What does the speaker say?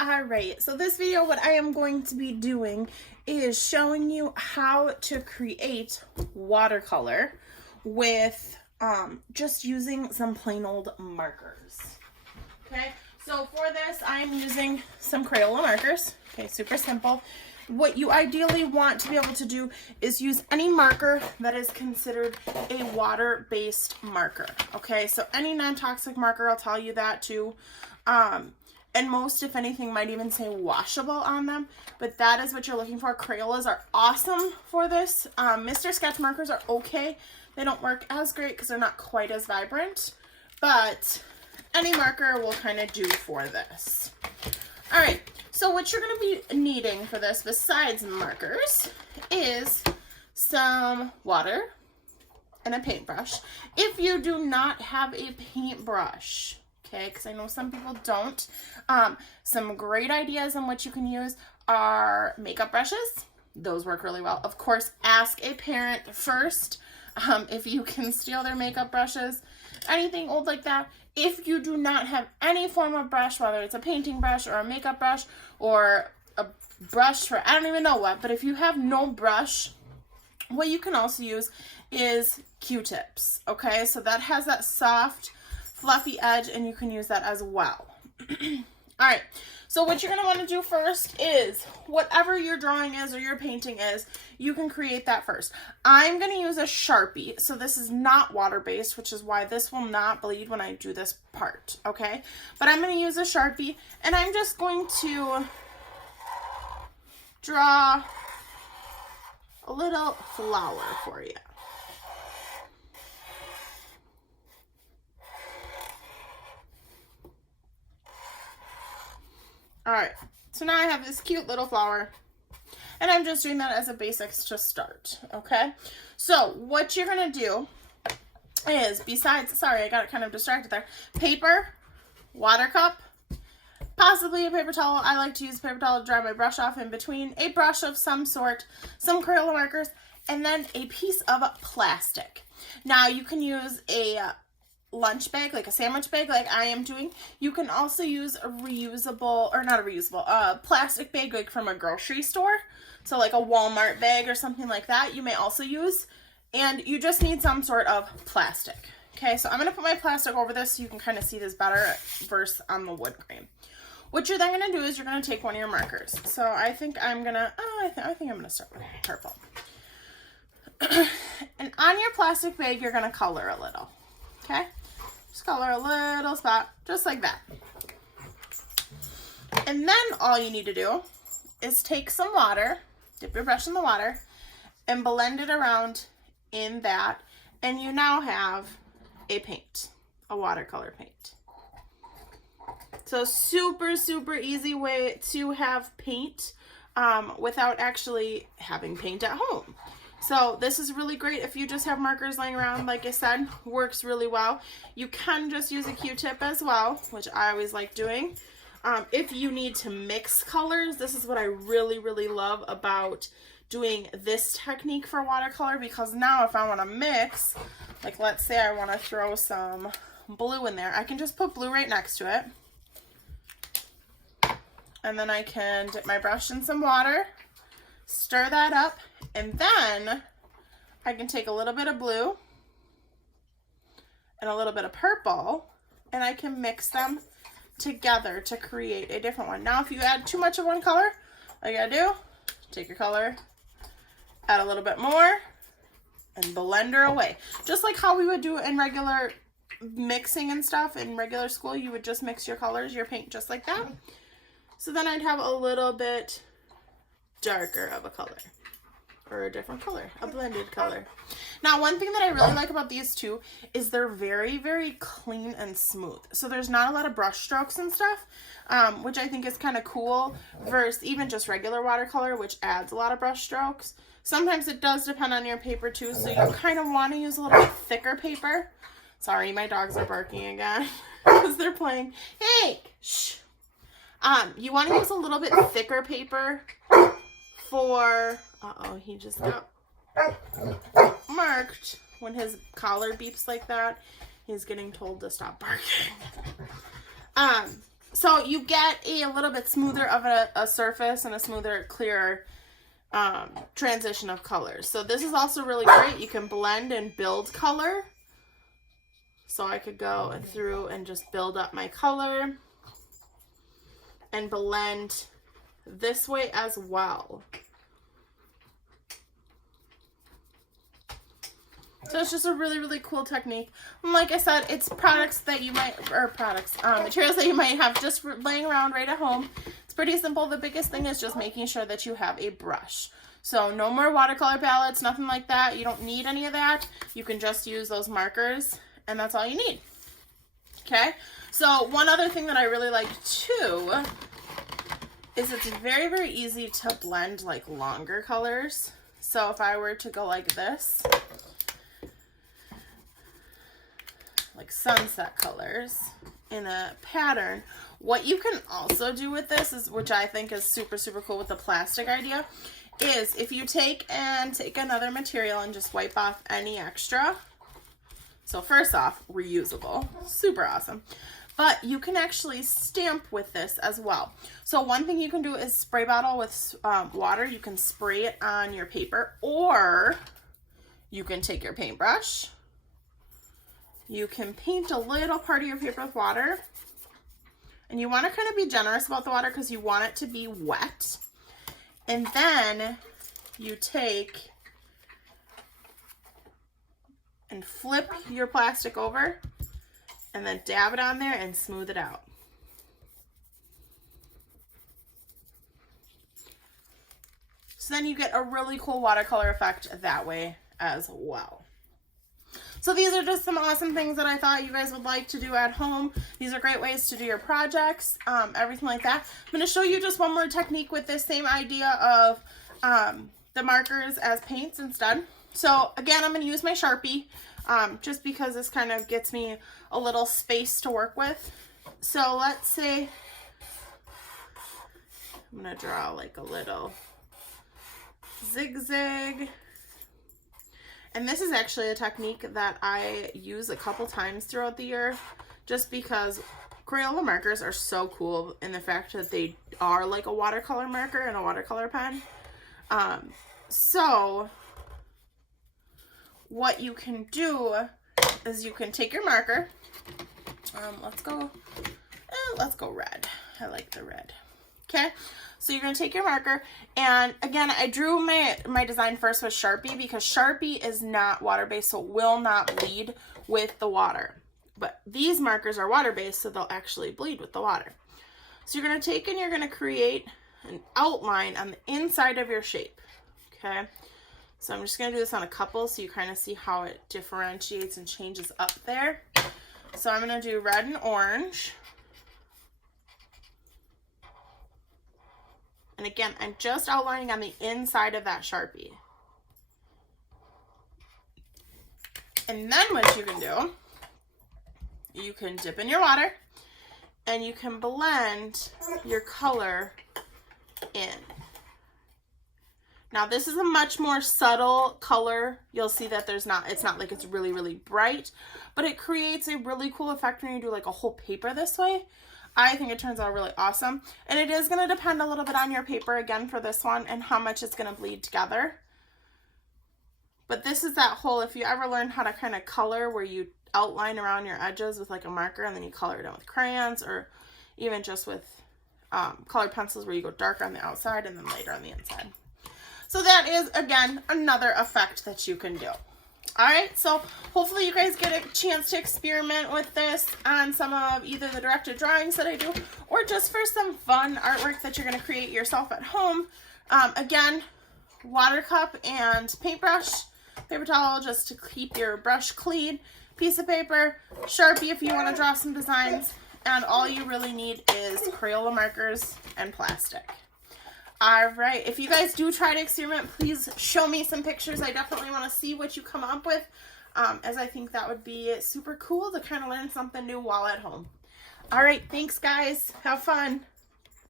Alright, so this video, what I am going to be doing is showing you how to create watercolor with just using some plain old markers. Okay, so for this I am using some Crayola markers. Okay, super simple. What you ideally want to be able to do is use any marker that is considered a water-based marker. Okay, so any non-toxic marker, I'll tell you that too. And most, if anything, might even say washable on them, but that is what you're looking for. Crayolas are awesome for this. Mr. Sketch markers are okay. They don't work as great because they're not quite as vibrant, but any marker will kind of do for this. All right, so what you're going to be needing for this, besides markers, is some water and a paintbrush. If you do not have a paintbrush, okay, because I know some people don't, some great ideas on what you can use are makeup brushes. Those work really well. Of course, ask a parent first if you can steal their makeup brushes, anything old like that. If you do not have any form of brush, whether it's a painting brush or a makeup brush or a brush for I don't even know what, but if you have no brush, what you can also use is Q-tips, okay? So that has that soft, fluffy edge, and you can use that as well. All right, so what you're going to want to do first is whatever your drawing is or your painting is, you can create that first. I'm going to use a Sharpie, so this is not water-based, which is why this will not bleed when I do this part, okay? But I'm going to use a Sharpie, and I'm just going to draw a little flower for you. All right, so now I have this cute little flower, and I'm just doing that as a basics to start, okay? So what you're gonna do is, besides, sorry, I got kind of distracted there, paper, water cup, possibly a paper towel. I like to use a paper towel to dry my brush off in between, a brush of some sort, some Crayola markers, and then a piece of plastic. Now you can use a lunch bag, like a sandwich bag like I am doing. You can also use a reusable, or not a reusable, plastic bag like from a grocery store. So like a Walmart bag or something like that you may also use. And you just need some sort of plastic. Okay, so I'm going to put my plastic over this so you can kind of see this better versus on the wood grain. What you're then going to do is you're going to take one of your markers. So I think I'm going to, I think I'm going to start with purple. And on your plastic bag, you're going to color a little. Okay? Just color a little spot, just like that. And then all you need to do is take some water, dip your brush in the water, and blend it around in that, and you now have a paint, a watercolor paint. So super, super easy way to have paint without actually having paint at home. So this is really great if you just have markers laying around. Like I said, works really well. You can just use a Q-tip as well, which I always like doing. If you need to mix colors, this is what I really, really love about doing this technique for watercolor, because now if I want to mix, like let's say I want to throw some blue in there, I can just put blue right next to it. And then I can dip my brush in some water, stir that up, and then I can take a little bit of blue and a little bit of purple, and I can mix them together to create a different one. Now, if you add too much of one color, all you gotta do, take your color, add a little bit more, and blend her away. Just like how we would do in regular mixing and stuff in regular school, you would just mix your colors, your paint, just like that. So then I'd have a little bit darker of a color, or a different color, a blended color. Now, one thing that I really like about these two is they're very, very clean and smooth. So there's not a lot of brush strokes and stuff, which I think is kind of cool versus even just regular watercolor, which adds a lot of brush strokes. Sometimes it does depend on your paper too, so you kind of want to use a little bit thicker paper. Sorry, my dogs are barking again because they're playing. Hey, shh. You want to use a little bit thicker paper for, uh-oh, he just got marked. When his collar beeps like that, he's getting told to stop barking. So you get a little bit smoother of a surface and a smoother, clearer transition of colors. So this is also really great. You can blend and build color. So I could go through and just build up my color and blend this way as well. So it's just a really, really cool technique. And like I said, it's products that you might, or materials that you might have just laying around right at home. It's pretty simple. The biggest thing is just making sure that you have a brush. So no more watercolor palettes, nothing like that. You don't need any of that. You can just use those markers, and that's all you need. Okay? So one other thing that I really like too is it's very, very easy to blend like longer colors. So if I were to go like this, like sunset colors in a pattern. What you can also do with this is, which I think is super, super cool with the plastic idea, is if you take another material and just wipe off any extra. So first off, reusable, super awesome. But you can actually stamp with this as well. So one thing you can do is spray bottle with water. You can spray it on your paper, or you can take your paintbrush. You can paint a little part of your paper with water, and you want to kind of be generous about the water because you want it to be wet. And then you take and flip your plastic over and then dab it on there and smooth it out. So then you get a really cool watercolor effect that way as well. So these are just some awesome things that I thought you guys would like to do at home. These are great ways to do your projects, everything like that. I'm going to show you just one more technique with this same idea of the markers as paints instead. So again, I'm going to use my Sharpie just because this kind of gets me a little space to work with. So let's say I'm going to draw like a little zigzag. And this is actually a technique that I use a couple times throughout the year just because Crayola markers are so cool in the fact that they are like a watercolor marker and a watercolor pen. So what you can do is you can take your marker. Let's go red. I like the red. Okay. So you're going to take your marker, and again, I drew my design first with Sharpie because Sharpie is not water-based, so it will not bleed with the water. But these markers are water-based, so they'll actually bleed with the water. So you're going to take and you're going to create an outline on the inside of your shape. Okay. So I'm just going to do this on a couple so you kind of see how it differentiates and changes up there. So I'm going to do red and orange. And again, I'm just outlining on the inside of that Sharpie. And then what you can do, you can dip in your water and you can blend your color in. Now this is a much more subtle color. You'll see that it's not like it's really, really bright, but it creates a really cool effect when you do like a whole paper this way. I think it turns out really awesome. And it is going to depend a little bit on your paper again for this one and how much it's going to bleed together. But this is that whole, if you ever learn how to kind of color where you outline around your edges with like a marker and then you color it in with crayons, or even just with colored pencils where you go darker on the outside and then lighter on the inside. So that is, again, another effect that you can do. All right, so hopefully you guys get a chance to experiment with this on some of either the directed drawings that I do or just for some fun artwork that you're going to create yourself at home. Again, water cup and paintbrush, paper towel just to keep your brush clean, piece of paper, Sharpie if you want to draw some designs, and all you really need is Crayola markers and plastic. All right, if you guys do try to experiment, please show me some pictures. I definitely want to see what you come up with, as I think that would be super cool to kind of learn something new while at home. All right, thanks guys. Have fun.